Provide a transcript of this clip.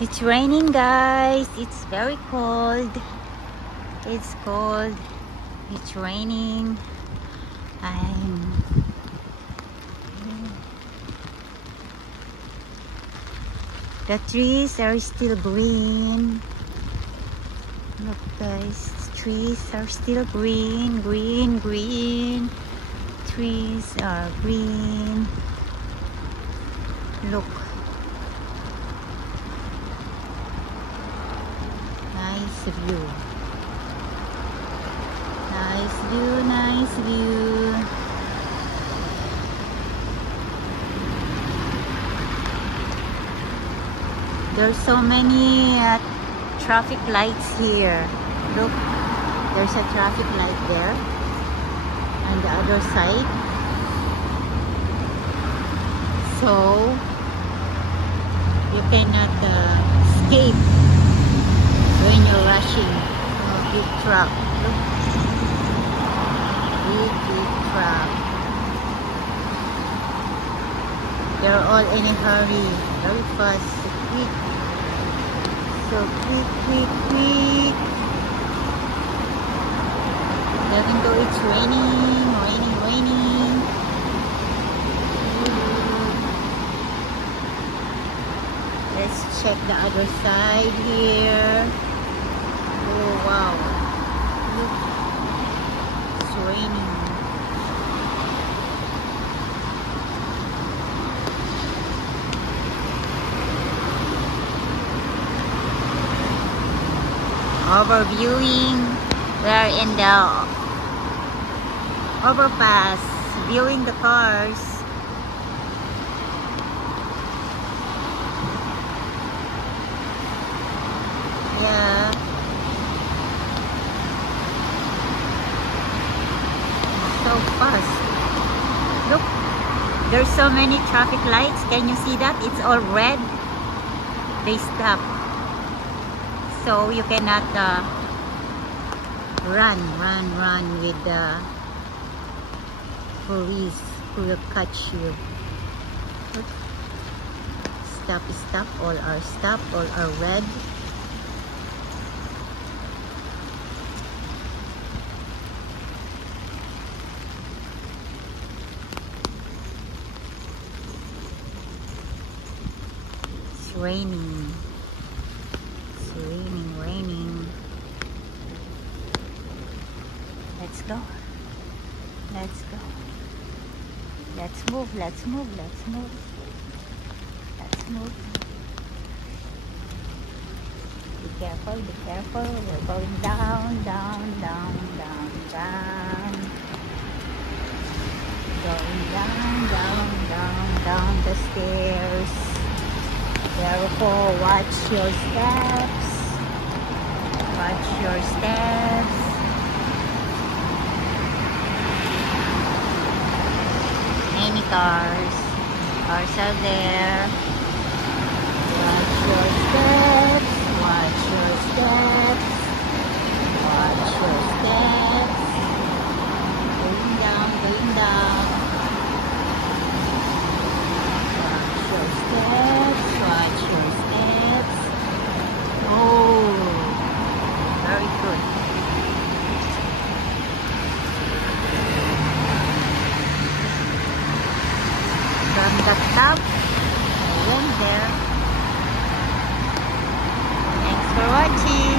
It's raining, guys. It's very cold. It's cold. It's raining. The trees are still green. Look, guys. Trees are still green. Green, green. Trees are green. Look. Nice view. Nice view, nice view. There's so many traffic lights here. Look, there's a traffic light there. On the other side. So, you cannot escape when you're rushing. Oh, big truck. Look. Big truck. They're all in a hurry. Very fast. So quick. So quick. Even though it's raining. Let's check the other side here. Oh wow. Look. It's raining. Overviewing. We're in the overpass, viewing the cars. Yeah. So fast. Look, there's so many traffic lights. Can you see that? It's all red. They stop. So you cannot run with the police who will catch you. Stop, all are red. It's raining. Raining. Let's go. Let's move. Be careful. We're going down. Going down the stairs. Therefore, watch your steps. Many cars are there. Watch your steps. Going down. Watch your steps. Oh, very good. From the top, I went there. Thanks for watching.